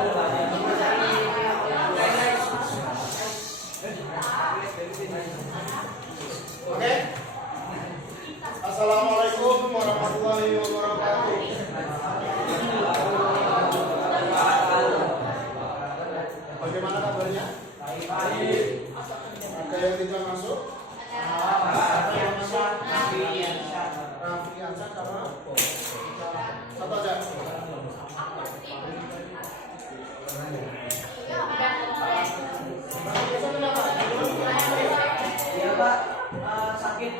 Oke. Assalamualaikum warahmatullahi wabarakatuh. Bagaimana kabarnya? Baik. Ada yang tidak masuk? Ada yang masuk? Raffi Ansyah karena satu aja. Iya Pak, sakit.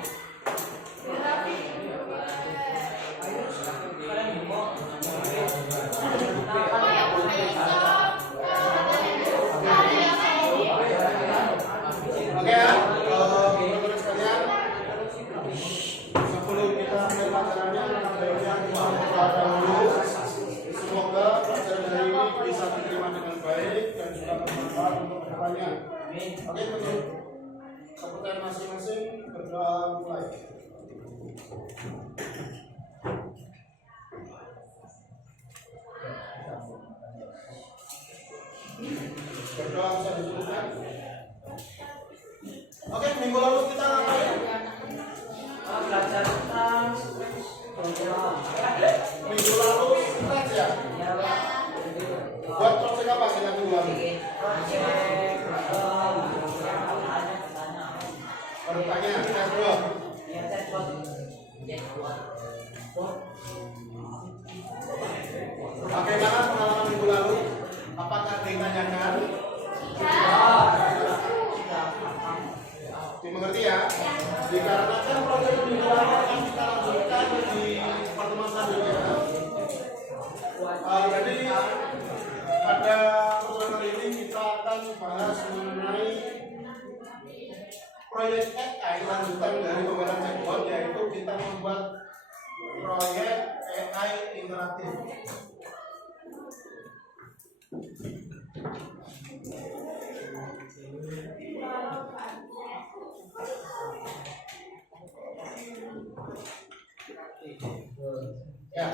Oke ya, teman-teman sekalian, sebelum kita mulai pelajarannya, baiknya kita berdoa dahulu. Semoga pelajaran hari ini bisa diterima dengan baik dan juga bermanfaat untuk kedepannya. Oke, menurut kepercayaan masing-masing, berdoa mulai. Berdoa bisa disebutkan. Oke, minggu lalu kita ngapain? Belajar tentang Minggu lalu stres ya? Buat projek apa kita minggu lalu? Bertanya, chatbot. Bagaimana pengalaman minggu lalu? Apakah ada yang tanyakan? Dimengerti ya? Dikarenakan proyek minggu lalu akan kita lanjutkan di pertemuan selanjutnya. Jadi pada pertemuan kali ini kita akan bahas mengenai proyek AI lanjutan dari pembuatan chatbot, yaitu kita membuat proyek AI interaktif. Ya,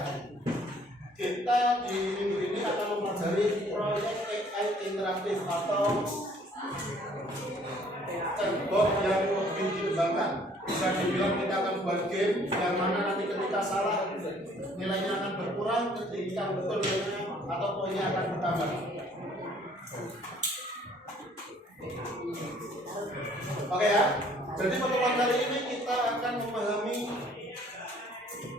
kita di minggu ini akan mempelajari proyek AI interaktif atau chatbot yang lebih dikembangkan. Bisa dibilang kita akan buat game yang mana nanti ketika salah nilainya akan berkurang, ketika betul nilainya atau poinnya akan bertambah. Oke ya, jadi pertemuan kali ini kita akan memahami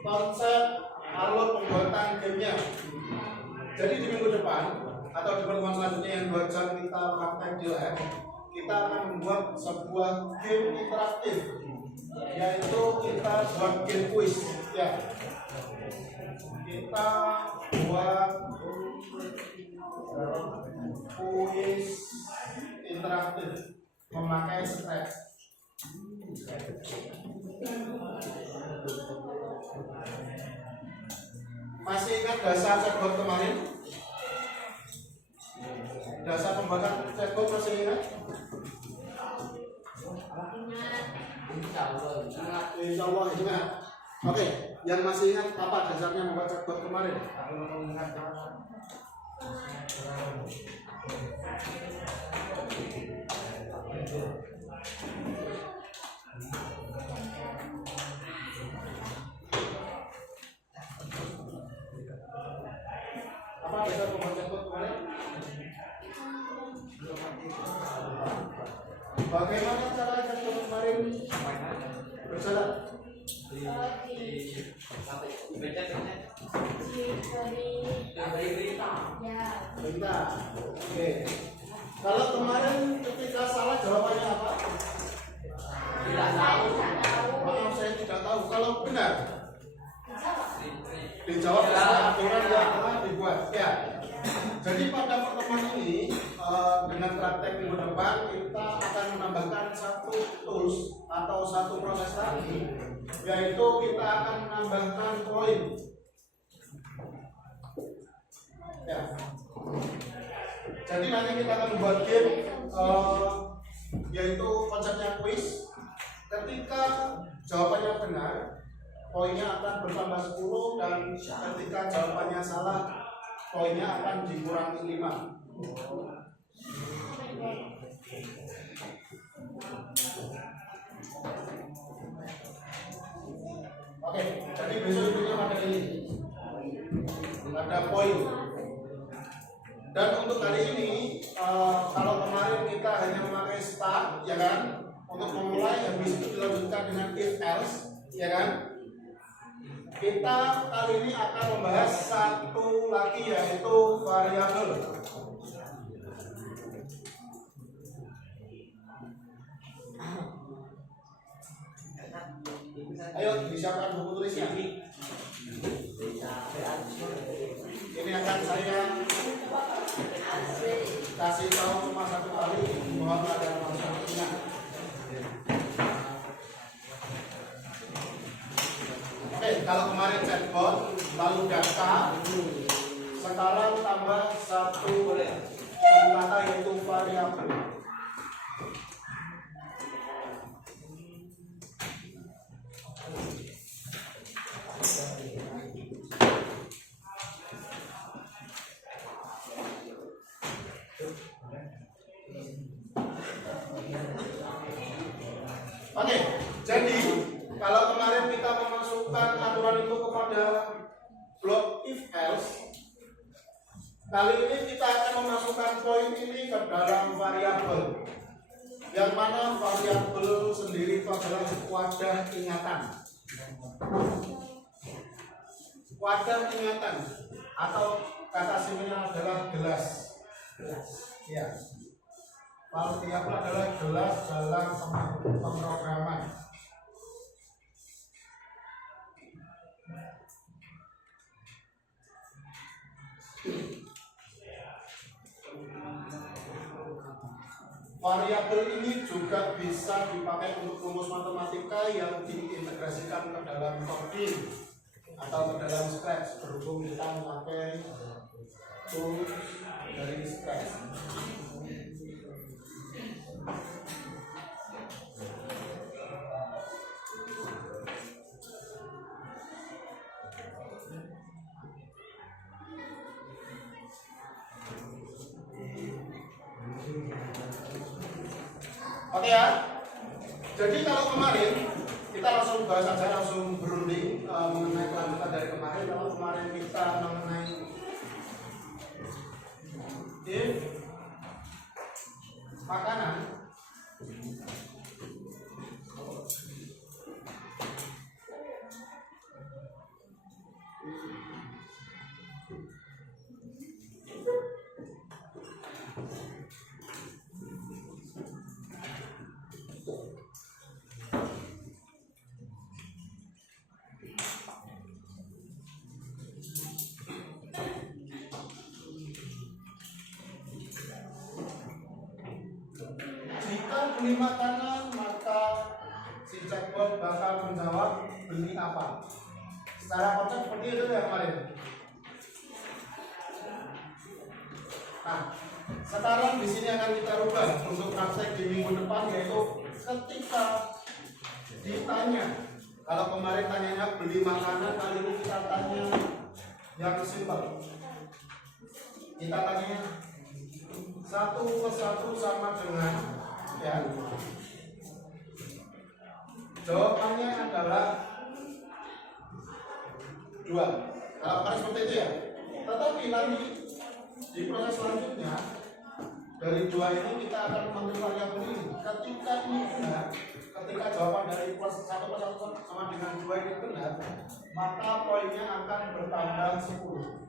konsep alur pembuatan gamenya. Jadi di minggu depan atau di pertemuan selanjutnya yang 2 jam kita praktek di lab, kita akan membuat sebuah game interaktif, yaitu kita buat game quiz ya. Kita buat quiz interaktif memakai Scratch. Masih ingat dasar chatbot kemarin? Dasar pembuatan chatbot masih ingat? Insya Allah ingat. Oke, yang masih ingat apa dasarnya membuat chatbot kemarin? Apa dasar pembuat chatbot kemarin? Bagaimana cara chatbot kemarin berjalan? Berita. Oke. Kalau kemarin ketika salah jawabannya apa? Tidak tahu. Maaf, saya tidak tahu. Kalau benar, dijawab sesuai aturan yang telah dibuat. Ya. Jadi pada pertemuan ini dengan praktek minggu depan kita akan menambahkan satu tools atau satu proses lagi, yaitu kita akan menambahkan poin. Ya. Jadi nanti kita akan membuat game yaitu konsepnya quiz. Ketika jawabannya benar, poinnya akan bertambah 10, dan ketika jawabannya salah, poinnya akan dikurangi 5. Oke, jadi besok itunya pada ini ada poin. Dan untuk kali ini kalau kemarin kita hanya memakai start, ya kan, untuk memulai, habis itu dilanjutkan dengan if else, ya kan. Kita kali ini akan membahas satu lagi, yaitu variabel. Ayo disiapkan buku tulisnya. Ini akan saya kasih tahu cuma satu kali, mohon ada maksudnya. Oke, kalau kemarin chatbot, lalu data, sekarang tambah satu kata yaitu variabel. Oke, jadi kalau kemarin kita memasukkan aturan itu kepada blok if else, kali ini kita akan memasukkan poin ini ke dalam variabel, yang mana variabel sendiri itu adalah wadah ingatan. Wadah ingatan atau kata siminya adalah gelas. Ya. Variabel adalah gelas dalam pemrograman. Variabel ini juga bisa dipakai untuk rumus matematika yang diintegrasikan ke dalam coding atau ke dalam Scratch, berhubung kita memakai tools dari Scratch. Oke ya. Jadi kalau kemarin kita langsung bahas saja, langsung berunding mengenai kelanjutan dari kemarin. Kalau kemarin kita mengenai if makanan beli makanan, maka si chatbot bakal menjawab beli apa. Secara konsep seperti itu ya kemarin. Nah, sekarang di sini akan kita rubah untuk praktek di minggu depan, yaitu ketika ditanya, kalau kemarin tanyanya beli makanan, kali ini kita tanya yang simpel. Kita tanya satu ke satu sama dengan, ya, jawabannya adalah 2. Kalau kemarin seperti itu ya. Tetapi nanti di proses selanjutnya dari 2 ini kita akan mengambil variabel ini. Ketika ini benar, ketika jawaban dari plus 1 plus 1 sama dengan 2 ini benar, maka poinnya akan bertambah 10.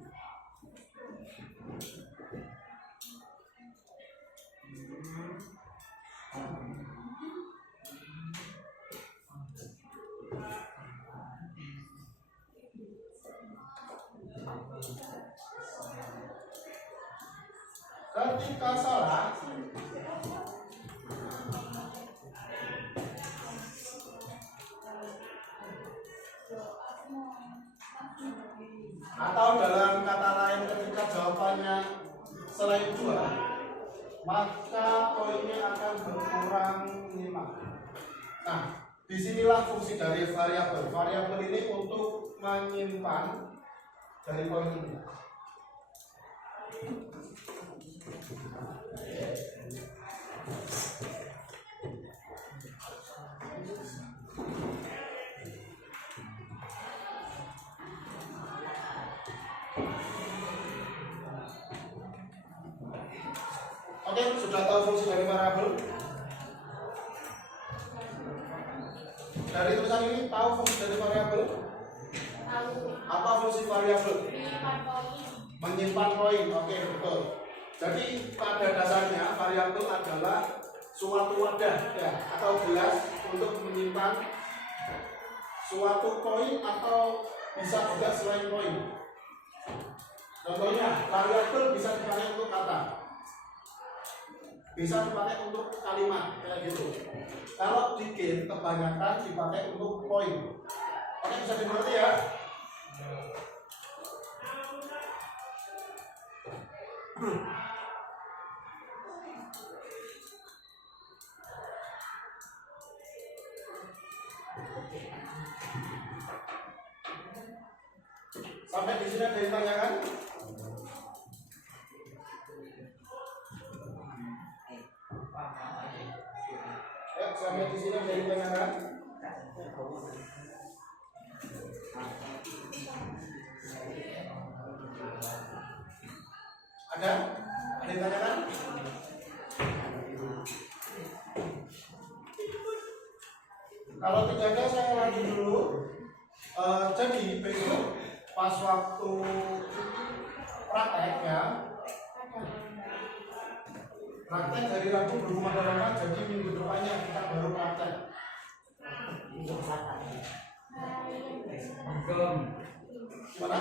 Ketika salah, atau dalam kata lain ketika jawabannya selain 2, maka poinnya akan berkurang 5. Nah, disinilah fungsi dari variabel. Variabel ini untuk menyimpan dari poin ini. Oke, sudah tahu fungsi dari variabel? Dari tulisan ini tahu fungsi dari variabel? Apa fungsi variabel? Menyimpan poin. Oke, betul. Jadi pada dasarnya variabel adalah suatu wadah ya atau gelas untuk menyimpan suatu poin atau bisa juga selain poin. Contohnya variabel bisa dipakai untuk kata, bisa dipakai untuk kalimat kayak gitu. Kalau di game kebanyakan dipakai untuk poin. Oke, bisa dimengerti ya? Sampai di sini ada yang tanyakan? Sampai di sini ada yang tanyakan? Ada? Ada yang tanyakan? Kalau tidak ada saya lanjut dulu. Jadi besok pas waktu praktek ya, praktek dari Rabu berhubung ada rapat, jadi minggu depannya kita baru praktek. Gimana?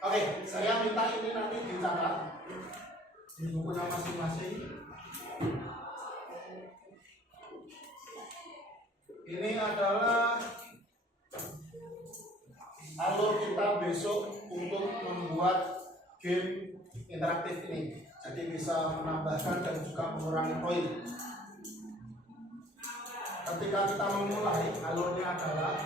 Oke, saya minta ini nanti dicatat di bukunya masing-masing. Ini adalah alur kita besok untuk membuat game interaktif ini. Jadi bisa menambahkan dan juga mengurangi poin. Ketika kita memulai, alurnya adalah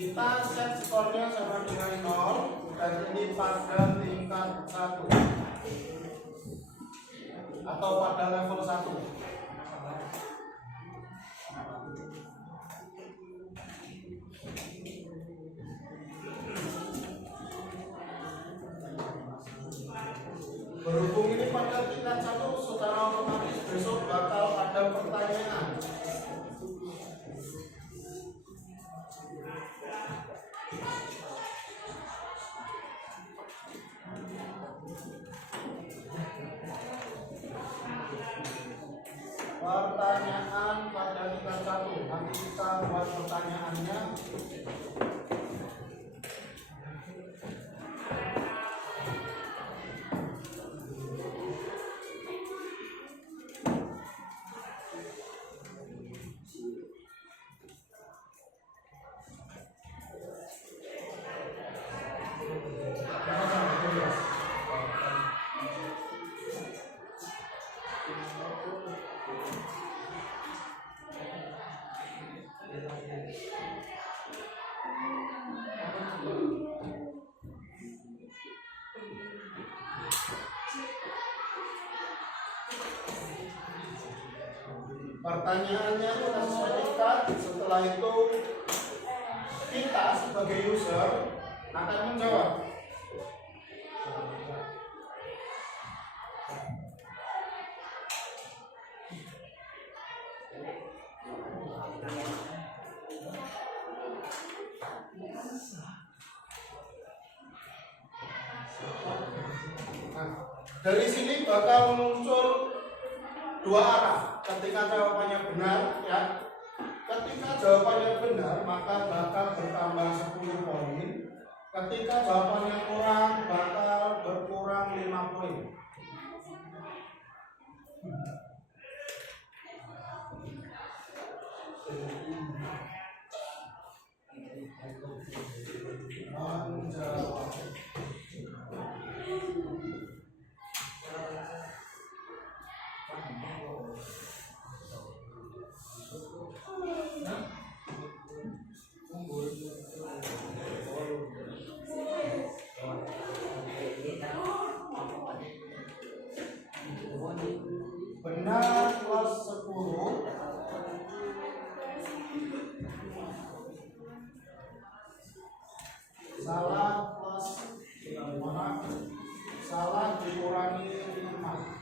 kita set skornya sama dengan 0 dan ini pada tingkat 1 atau pada level 1. Berhubung ini pada tingkat 1, secara otomatis besok bakal ada pertanyaan. Pertanyaan pada tingkat 1. Nanti kita buat pertanyaannya. Pertanyaannya kita sesuaikan. Setelah itu kita sebagai user akan menjawab. Nah, dari sini bakal muncul dua arah. Ketika jawabannya benar, ya, ketika jawabannya benar maka bakal bertambah 10 poin. Ketika jawabannya kurang bakal berkurang 5 poin. menjawab. Benar kelas 10. Salah kelas mana? Salah dikurangi 5.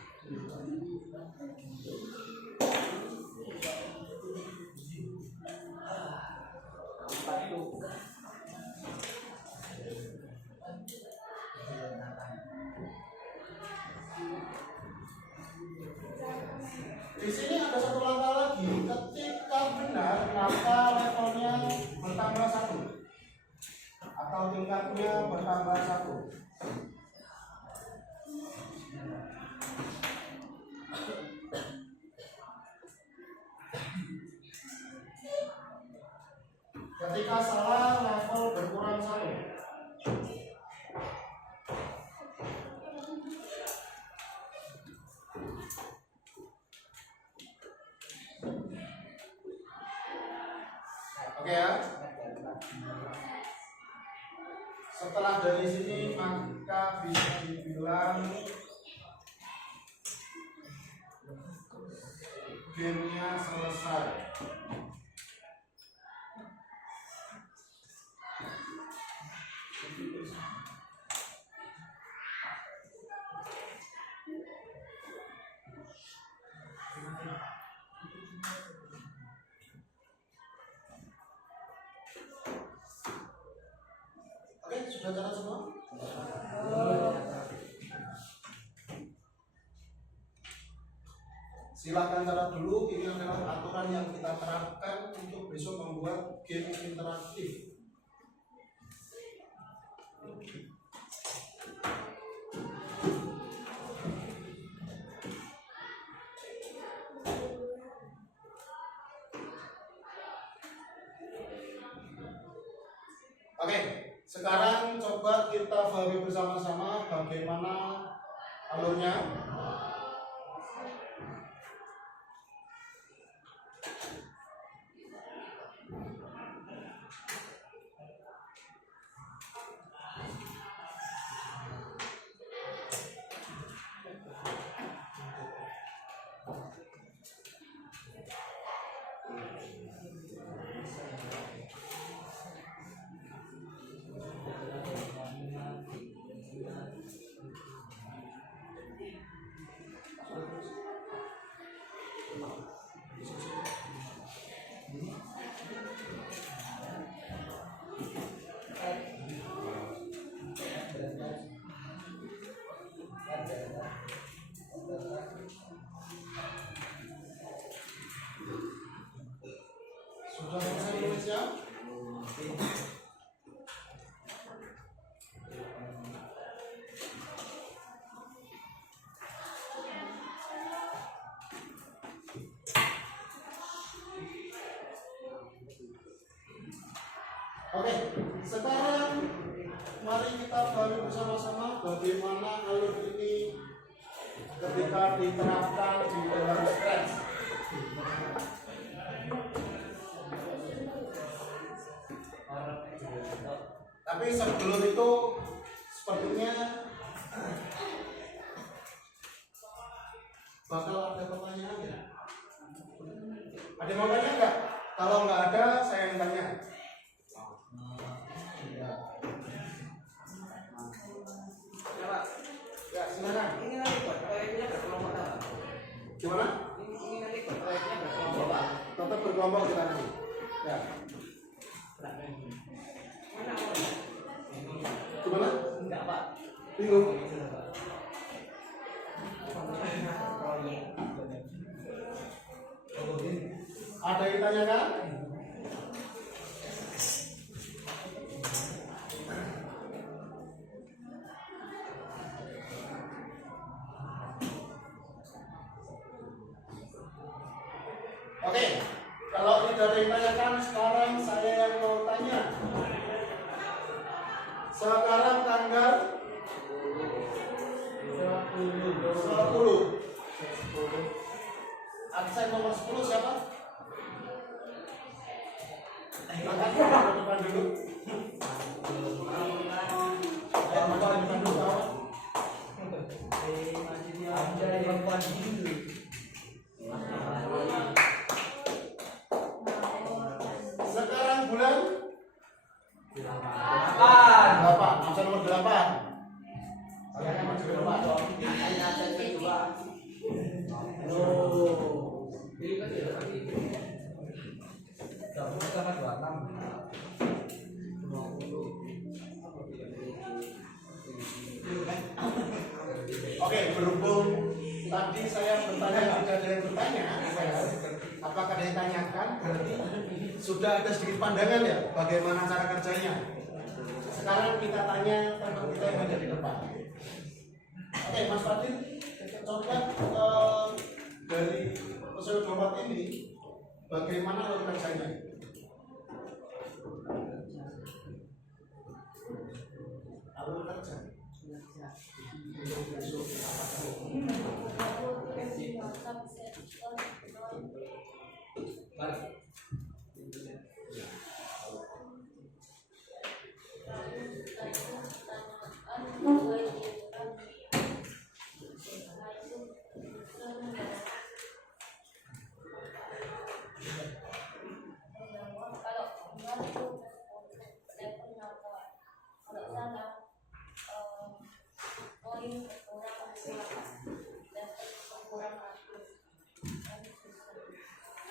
Di sini ada satu langkah lagi. Ketika benar, maka levelnya bertambah 1 atau tingkatnya bertambah 1. Ketika salah, level berkurang 1. Oke ya. Setelah dari sini maka bisa dibilang gamenya selesai. Oke, sudah catat semua? Silakan catat dulu. Ini adalah aturan yang kita terapkan untuk besok membuat game interaktif. Oke, sekarang coba kita bahas bersama-sama bagaimana alurnya. Sudah selesai menulisnya? Oke, sekarang mari kita bahas bersama-sama bagaimana alur ini ketika diterapkan di dalam Scratch. Tapi sebelum itu sepertinya bakal ada pertanyaan ya? Ada yang mau tanya nggak? Kalau nggak ada, saya yang tanya. Ya, silakan. Ini nanti buat proyeknya berkelompok apa? Gimana? Ini nanti buat proyeknya berkelompok Pak. Tetap berkelompok kita nanti. Ya. Mana mau? Gimana? Enggak Pak. Bingung. Proyek. Ada yang ditanyakan? Oke, kalau tidak ada yang ditanyakan, sekarang saya yang mau tanya. mana dulu? Mana dulu? Sekarang bulan 8, absen nomor 8. Saya nomor 8. Oke, berhubung tadi saya bertanya tidak ada yang bertanya, apakah ada yang tanyakan? Berarti sudah ada sedikit pandangan ya bagaimana cara kerjanya. Sekarang kita tanya teman kita yang ada di depan. Oke, Mas Fadil, coba dari episode 24 ini bagaimana alur kerjanya? Alur kerja.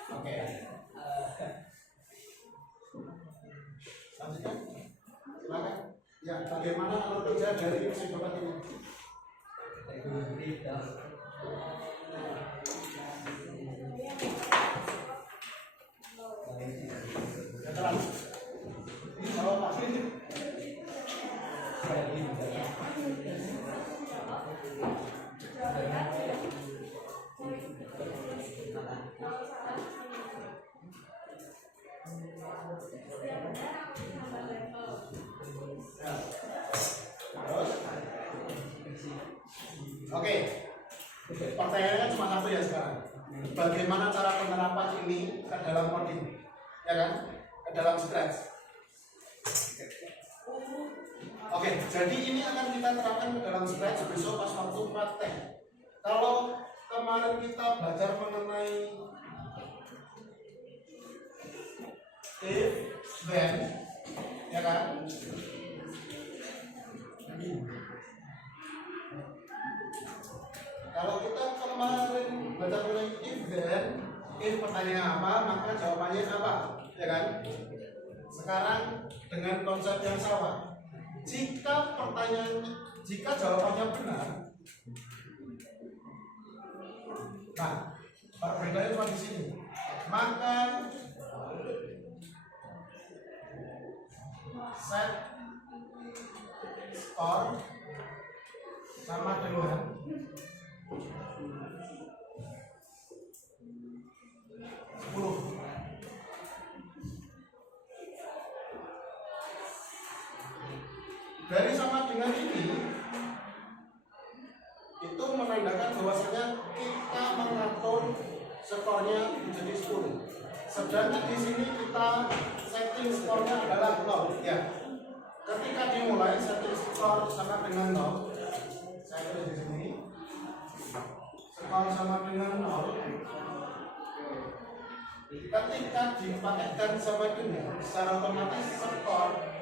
Oke. Lanjutkan. Silakan. Ya, bagaimana alur kerja dari episode 24 ini? Keterangan. Kalau Pak Oke, pertanyaannya cuma satu ya sekarang. Bagaimana cara penerapan ini ke dalam coding, ya kan? Ke dalam Scratch. Oke, jadi ini akan kita terapkan ke dalam Scratch besok pas waktu praktek. Kalau kemarin kita belajar mengenai if, then, ya kan? Kalau kita kemarin belajar mengenai if then, if pertanyaan apa, maka jawabannya apa, ya kan? Sekarang dengan konsep yang sama. Jika jawabannya benar, nah, perbedaannya cuma di sini. Maka set score sama dengan dari sama dengan ini itu menandakan bahwasanya kita mengatur skornya menjadi 10. Sedangkan di sini kita setting skornya adalah 0 ya. Ketika dimulai setting skor sama dengan 0. Saya tulis di sini. Skor sama dengan 0. Ketika dipakaikan sama dengan secara otomatis skor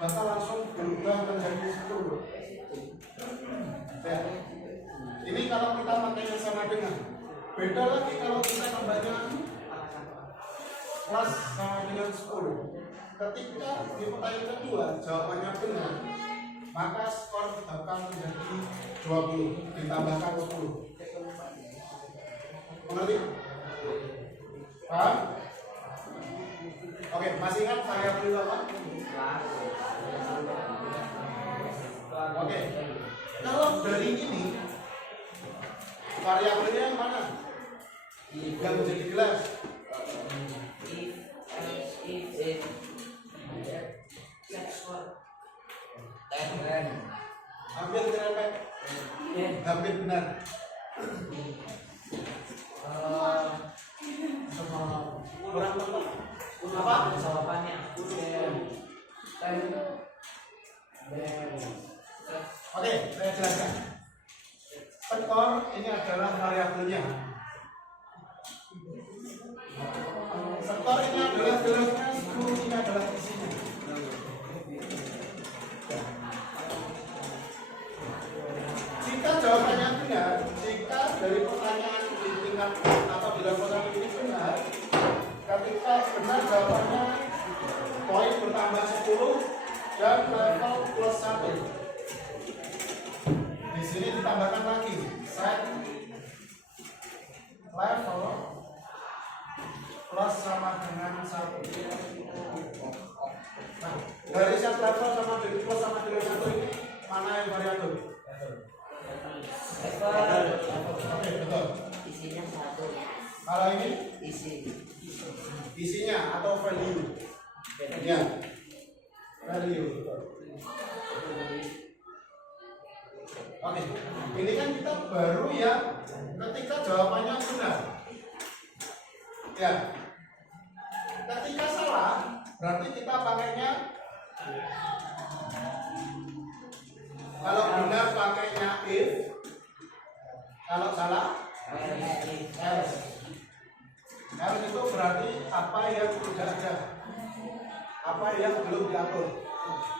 bakal langsung berubah menjadi 10. Ya. Ini kalau kita pakainya sama dengan. Beda lagi kalau kita tambahnya plus sama dengan 10. Ketika di pertanyaan kedua jawabannya benar, maka skor bakal menjadi 20 ditambahkan 10. Mengerti? Paham? Oke, masih ingat variabel apa? Oke, kalau dari ini variabelnya yang mana? Yang menjadi jelas. Hampir direpet. Hampir benar. Kurang apa? Jawabannya. Dari set level sama dengan plus sama dengan 1 ini mana yang variabel? Oke, betul. Isinya 1. Kalau ini isinya atau value. Ya. Value. Oke. Ini kan kita baru ya ketika jawabannya benar. Ya. Ketika salah, berarti kita pakainya kalau benar pakainya if, kalau salah else. Else itu berarti apa yang tidak ada, apa yang belum diatur.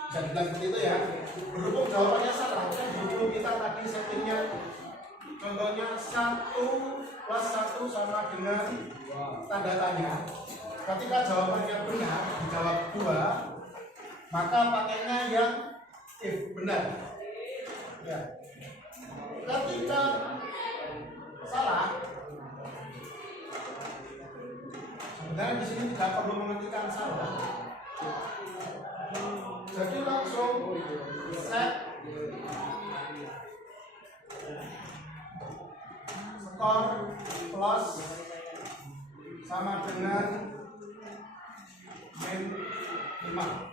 Bisa dibilang seperti itu ya. Berhubung jawabannya salah, kan berhubung kita tadi settingnya contohnya 1 plus 1 sama dengan tanda tanya. Ketika jawabannya benar, dijawab 2, maka pakainya yang if benar. Ya. Ketika salah, sebenarnya di sini tidak perlu mengetikkan salah. Jadi langsung set skor plus sama dengan min 5.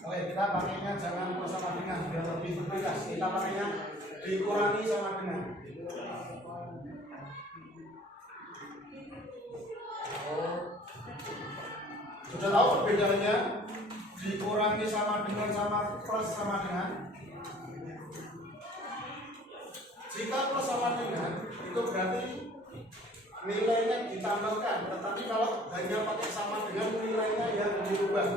Oke, kita pakainya jangan plus sama dengan biar lebih bebas. Kita pakainya dikurangi sama dengan. Sudah tahu perbedaannya? Dikurangi sama dengan sama plus sama dengan. Jika plus sama dengan itu berarti nilainya ditambahkan, tetapi kalau hanya pakai sama dengan nilainya yang dirubah.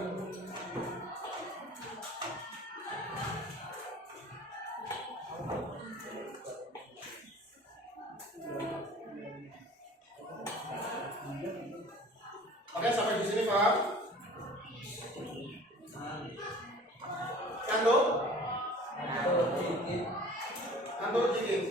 Oke, sampai di sini paham? Kantor? Kantor dikit.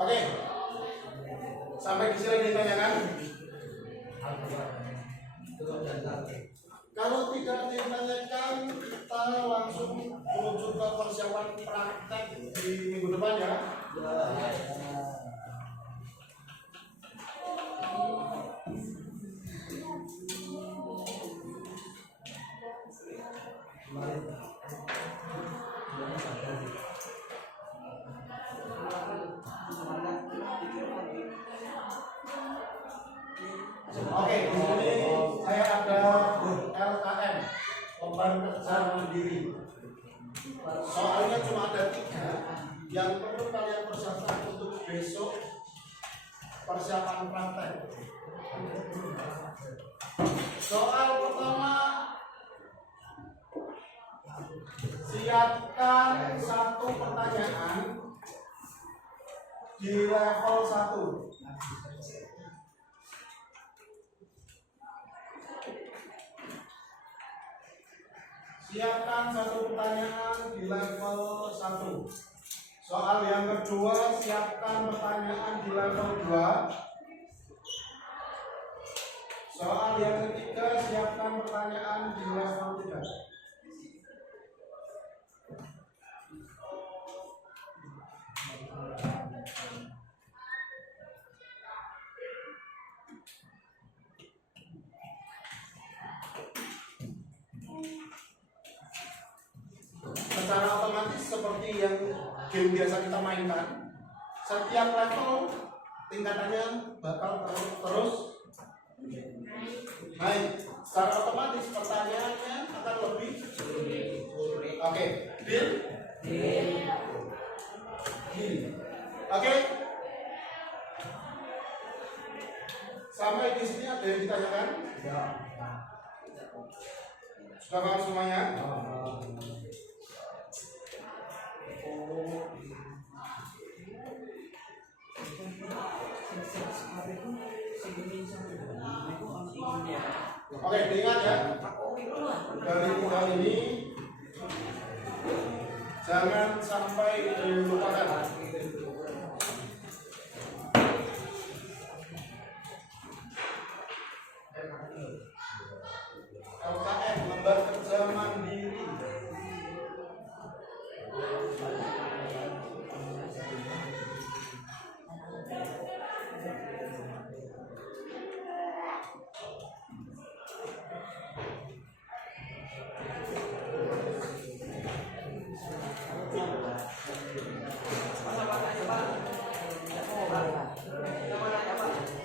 Oke, sampai di sini ditanyakan. Kalau tidak ditanyakan, kita langsung menuju ke persiapan praktek di minggu depan ya. Oke, di sini saya ada LKM, lembar kerja mandiri. Soalnya cuma ada 3 yang perlu kalian persiapkan untuk besok persiapan praktek. Soal pertama, siapkan 1 pertanyaan di level 1. Siapkan 1 pertanyaan di level 1. Soal yang kedua, siapkan pertanyaan di level 2. Soal yang ketiga, siapkan pertanyaan di level 3. Secara otomatis seperti yang game biasa kita mainkan, setiap level tingkatannya bakal terus naik. Secara otomatis pertanyaannya akan lebih sulit. Oke, deal? Deal. Oke. Sampai di sini ada yang ditanyakan? Sudah paham semuanya? Oke, diingat ya. Dari tinggal ini jangan sampai dilupakan. LKM, lembar kerja mandiri.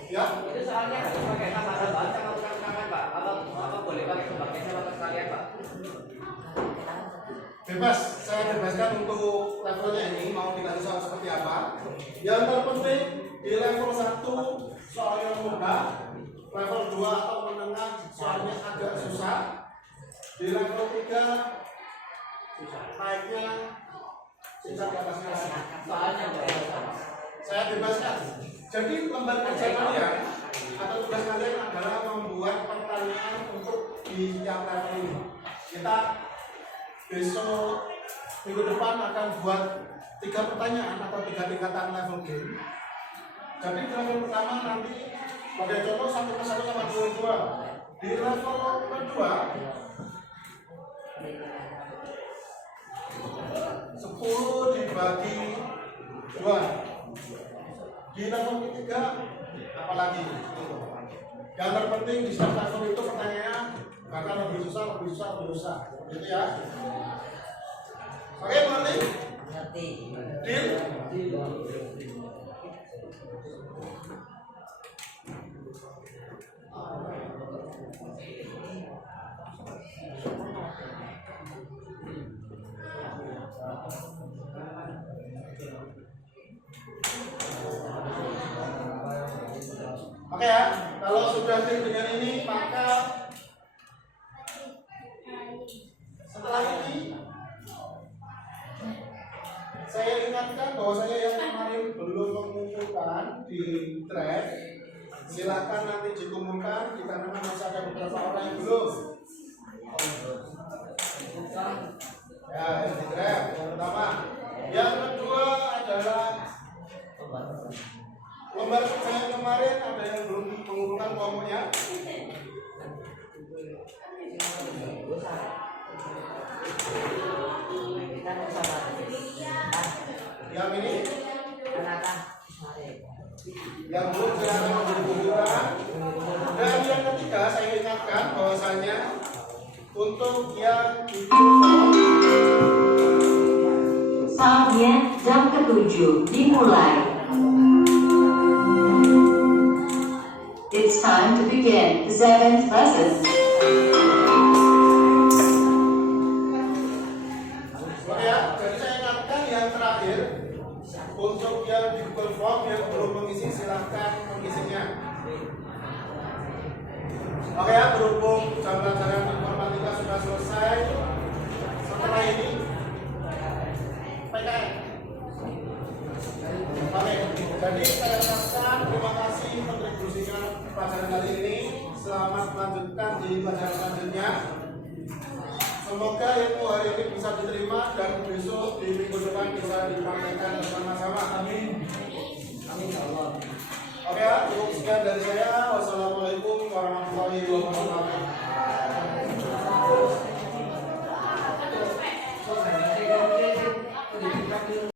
Ya, Itu soalnya nggak pakai tambahan bahan sama tangan Pak. Apa boleh pakai sebagai sama sekalian Pak? bebas. Saya bebaskan untuk levelnya ini mau dikasih soal seperti apa. Yang terpenting di level 1 soalnya mudah, level 2 atau menengah soalnya agak susah, di level 3 naiknya sisa di atasnya. Soalnya Saya bebaskan. Jadi lembar kerja kalian atau tugas kalian adalah membuat pertanyaan untuk di setiap level ini. Kita besok minggu depan akan buat 3 pertanyaan atau 3 tingkatan level game. Jadi di level pertama nanti sebagai contoh 1 ke 1 sama 2 ke 2. Di level kedua 10 dibagi 2. Di level ketiga apalagi yang terpenting di setiap level itu pertanyaannya bahkan lebih susah gitu ya. Oke, mengerti? Deal? Oke ya, kalau sudah deal dengan ini maka setelah ini saya ingatkan bahwasanya yang kemarin belum mengumpulkan di thread silakan nanti dikumpulkan dikarenakan masih ada beberapa orang yang belum. Ya, di thread yang pertama. Yang kedua adalah lembar kerja yang kemarin ada yang belum mengumpulkan kelompoknya. Yang ini yang belum silakan mengumpulkan. Dan yang ketiga saya ingatkan bahwasanya untuk yang Saatnya jam ke-7 dimulai. It's time to begin the 7th lesson. Ya, jadi saya ingatkan yang terakhir untuk yang di Google Form yang belum mengisi silahkan mengisinya. Oke ya, berhubung jam pelajaran informatika sudah selesai. Setelah ini PKN. Oke, jadi saya ucapkan terima kasih kontribusinya pelajaran kali ini. Selamat melanjutkan di pelajaran selanjutnya. Semoga ilmu hari ini bisa diterima dan besok di minggu depan bisa dipraktekkan bersama-sama. Amin. Amin ya Allah. Oke ya, cukup sekian dari